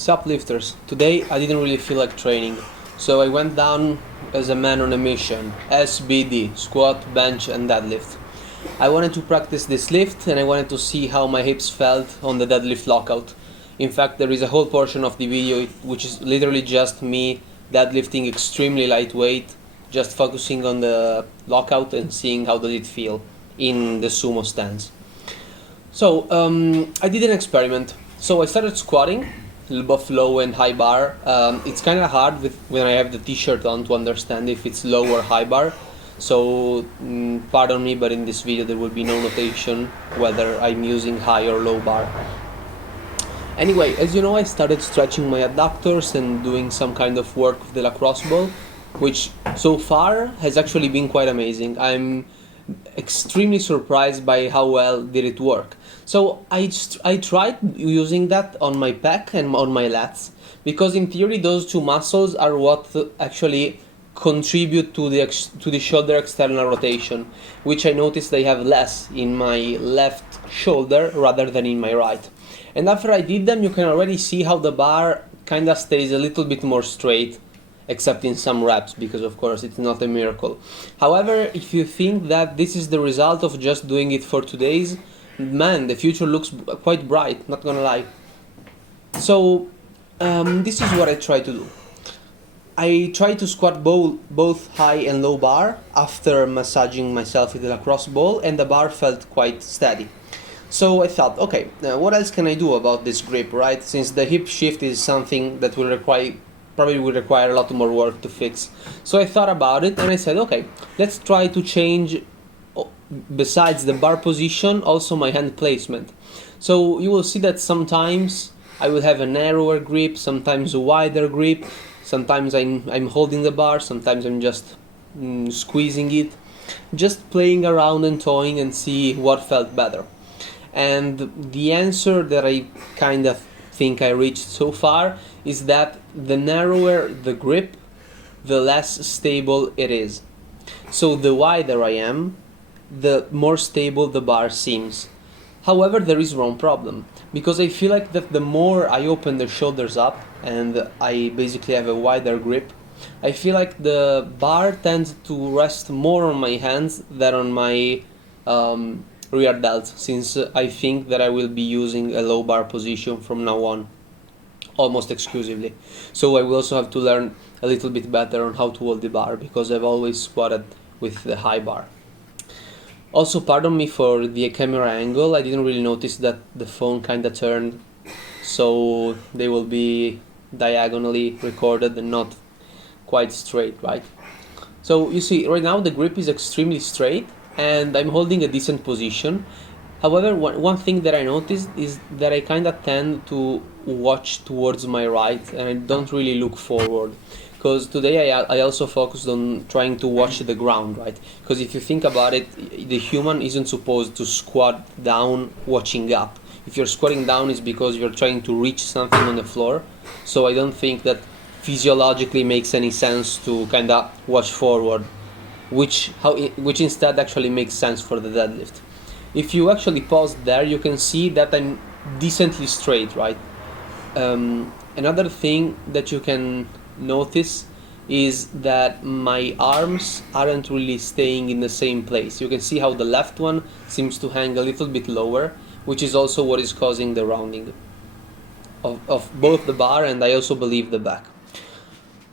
Suplifters, today I didn't really feel like training, so I went down as a man on a mission. SBD, squat, bench and deadlift. I wanted to practice this lift and I wanted to see how my hips felt on the deadlift lockout. In fact, there is a whole portion of the video which is literally just me deadlifting extremely lightweight, just focusing on the lockout and seeing how did it feel in the sumo stance. So I did an experiment. So I started squatting, both low and high bar. It's kind of hard when I have the t-shirt on to understand if it's low or high bar. So pardon me, but in this video there will be no notation whether I'm using high or low bar. Anyway, as you know, I started stretching my adductors and doing some kind of work with the lacrosse ball, which so far has actually been quite amazing. I'm extremely surprised by how well did it work. So I tried using that on my pec and on my lats, because in theory those two muscles are what actually contribute to the shoulder external rotation, which I noticed I have less in my left shoulder rather than in my right. And after I did them, you can already see how the bar kinda stays a little bit more straight, except in some reps, because of course it's not a miracle. However, if you think that this is the result of just doing it for 2 days, man, the future looks quite bright, not gonna lie. So this is what I try to do. I try to squat both high and low bar after massaging myself with the lacrosse ball, and the bar felt quite steady. So I thought, okay, what else can I do about this grip, right? Since the hip shift is something that probably will require a lot more work to fix. So I thought about it and I said, okay, let's try to change, besides the bar position, also my hand placement. So you will see that sometimes I will have a narrower grip, sometimes a wider grip, sometimes I'm holding the bar, sometimes I'm just squeezing it, just playing around and toying and see what felt better. And the answer that I kind of think I reached so far is that the narrower the grip, the less stable it is. So the wider I am, the more stable the bar seems. However, there is one problem, because I feel like that the more I open the shoulders up and I basically have a wider grip, I feel like the bar tends to rest more on my hands than on my rear delt, since I think that I will be using a low bar position from now on, almost exclusively. So I will also have to learn a little bit better on how to hold the bar, because I've always squatted with the high bar. Also, pardon me for the camera angle, I didn't really notice that the phone kinda turned, so they will be diagonally recorded and not quite straight, right? So you see, right now the grip is extremely straight and I'm holding a decent position. However, one thing that I noticed is that I kind of tend to watch towards my right and I don't really look forward. Because today I also focused on trying to watch the ground, right? Because if you think about it, the human isn't supposed to squat down watching up. If you're squatting down, it's because you're trying to reach something on the floor. So I don't think that physiologically makes any sense to kind of watch forward, which instead actually makes sense for the deadlift. If you actually pause there, you can see that I'm decently straight, right? Another thing that you can notice is that my arms aren't really staying in the same place. You can see how the left one seems to hang a little bit lower, which is also what is causing the rounding of both the bar and I also believe the back.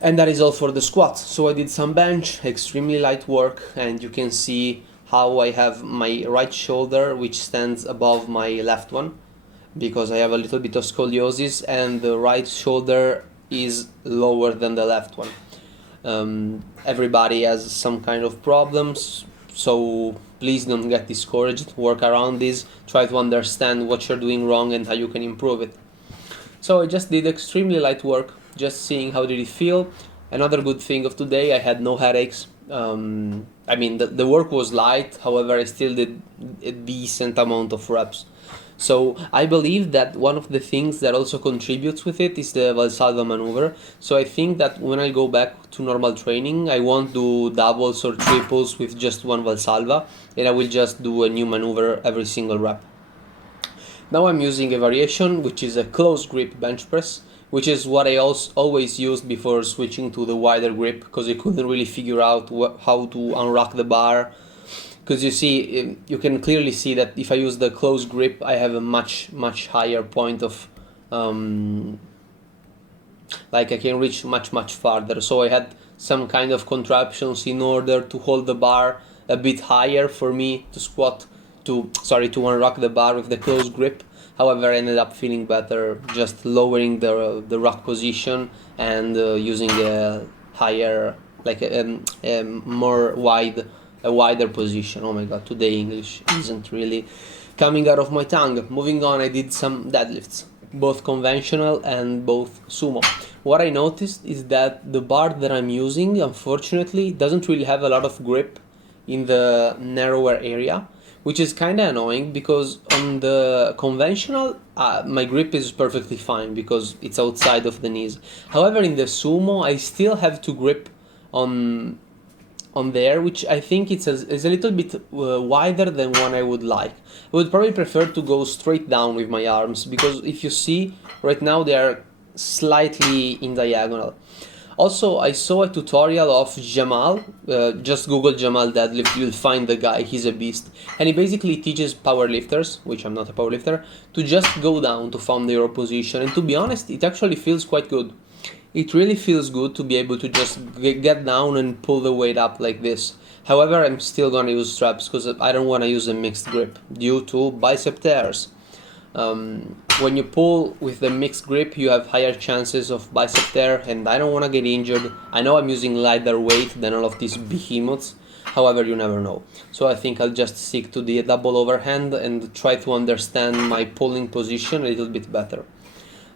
And that is all for the squats. So I did some bench, extremely light work, and you can see how I have my right shoulder which stands above my left one, because I have a little bit of scoliosis and the right shoulder is lower than the left one. Everybody has some kind of problems, so please don't get discouraged, work around this, try to understand what you're doing wrong and how you can improve it. So I just did extremely light work, just seeing how did it feel. Another good thing of today, I had no headaches. I mean, the work was light, however I still did a decent amount of reps. So I believe that one of the things that also contributes with it is the Valsalva maneuver. So I think that when I go back to normal training, I won't do doubles or triples with just one Valsalva, and I will just do a new maneuver every single rep. Now I'm using a variation which is a close grip bench press, which is what I also always used before switching to the wider grip, because I couldn't really figure out how to unrock the bar. Because you see, you can clearly see that if I use the close grip, I have a much higher point of, like I can reach much farther. So I had some kind of contraptions in order to hold the bar a bit higher for me to to unrock the bar with the close grip. However, I ended up feeling better just lowering the rock position and using a higher, like a wider position. Oh my god, today English isn't really coming out of my tongue. Moving on, I did some deadlifts, both conventional and both sumo. What I noticed is that the bar that I'm using, unfortunately, doesn't really have a lot of grip in the narrower area, which is kind of annoying, because on the conventional, my grip is perfectly fine because it's outside of the knees. However, in the sumo, I still have to grip on there, which I think is a little bit wider than what I would like. I would probably prefer to go straight down with my arms, because if you see right now they are slightly in diagonal. Also, I saw a tutorial of Jamal, just Google Jamal deadlift, you'll find the guy, he's a beast. And he basically teaches powerlifters, which I'm not a powerlifter, to just go down to find their position. And to be honest, it actually feels quite good. It really feels good to be able to just get down and pull the weight up like this. However, I'm still gonna use straps because I don't want to use a mixed grip due to bicep tears. When you pull with the mixed grip, you have higher chances of bicep tear, and I don't want to get injured. I know I'm using lighter weight than all of these behemoths, however, you never know. So I think I'll just stick to the double overhand and try to understand my pulling position a little bit better.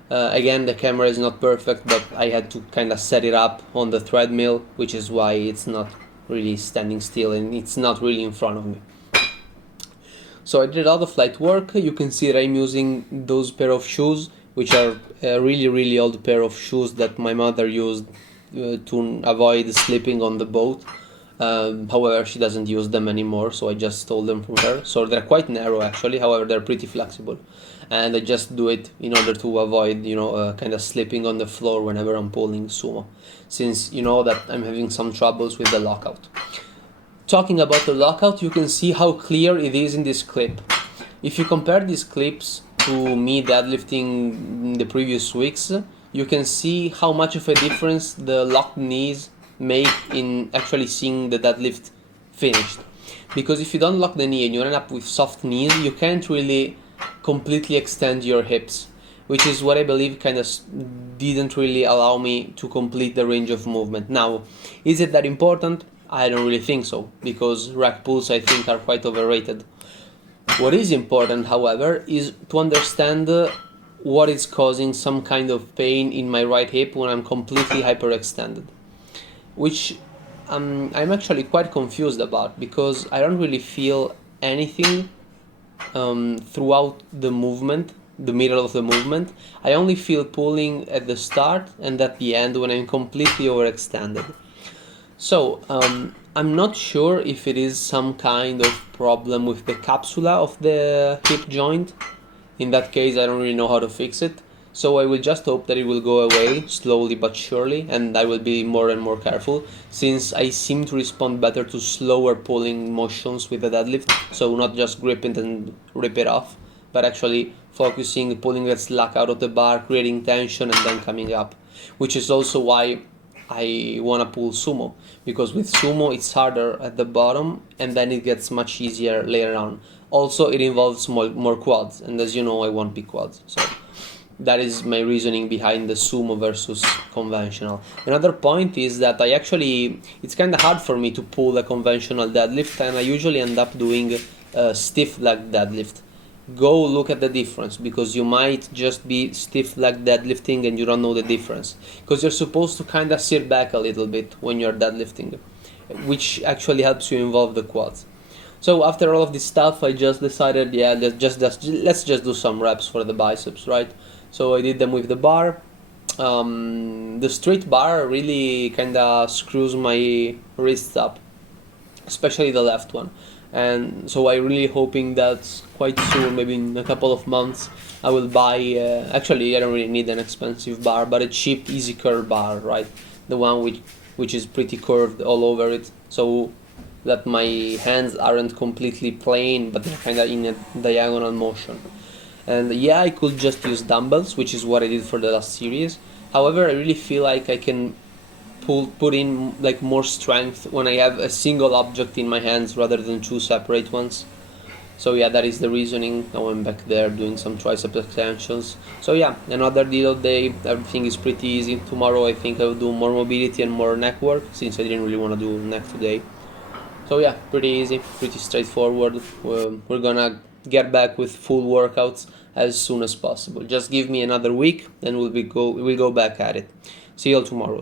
Again, the camera is not perfect, but I had to kind of set it up on the treadmill, which is why it's not really standing still and it's not really in front of me. So I did all the flight work. You can see that I'm using those pair of shoes, which are a really old pair of shoes that my mother used to avoid slipping on the boat. However, she doesn't use them anymore, so I just stole them from her. So they're quite narrow actually, however they're pretty flexible. And I just do it in order to avoid, kind of slipping on the floor whenever I'm pulling sumo, since you know that I'm having some troubles with the lockout. Talking about the lockout, you can see how clear it is in this clip. If you compare these clips to me deadlifting the previous weeks, you can see how much of a difference the locked knees make in actually seeing the deadlift finished. Because if you don't lock the knee and you end up with soft knees, you can't really completely extend your hips, which is what I believe kind of didn't really allow me to complete the range of movement. Now, is it that important? I don't really think so, because rack pulls I think are quite overrated. What is important, however, is to understand what is causing some kind of pain in my right hip when I'm completely hyperextended, which I'm actually quite confused about, because I don't really feel anything throughout the movement, the middle of the movement. I only feel pulling at the start and at the end when I'm completely overextended. So I'm not sure if it is some kind of problem with the capsula of the hip joint. In that case, I don't really know how to fix it. So I will just hope that it will go away slowly but surely, and I will be more and more careful, since I seem to respond better to slower pulling motions with the deadlift. So not just grip it and rip it off, but actually focusing, pulling that slack out of the bar, creating tension, and then coming up. Which is also why I want to pull sumo, because with sumo it's harder at the bottom and then it gets much easier later on. Also, it involves more quads, and as you know, I want big quads. So that is my reasoning behind the sumo versus conventional. Another point is that it's kind of hard for me to pull a conventional deadlift, and I usually end up doing a stiff leg deadlift. Go look at the difference, because you might just be stiff leg deadlifting and you don't know the difference, because you're supposed to kind of sit back a little bit when you're deadlifting, which actually helps you involve the quads. So after all of this stuff, I just decided, yeah, let's just do some reps for the biceps, right? So I did them with the bar. The straight bar really kind of screws my wrists up, especially the left one. and so I really hoping that quite soon, maybe in a couple of months, I will buy. Actually, I don't really need an expensive bar, but a cheap easy curve bar, right? The one which is pretty curved all over it, so that my hands aren't completely plain, but they're kind of in a diagonal motion. And yeah, I could just use dumbbells, which is what I did for the last series. However, I really feel like I can put in like more strength when I have a single object in my hands rather than two separate ones. So yeah, that is the reasoning. Now I'm back there doing some tricep extensions. So yeah, another deload day. Everything is pretty easy. Tomorrow I think I will do more mobility and more neck work, since I didn't really want to do neck today. So yeah, pretty easy, pretty straightforward. We're gonna get back with full workouts as soon as possible. Just give me another week, and we'll go back at it. See you all tomorrow.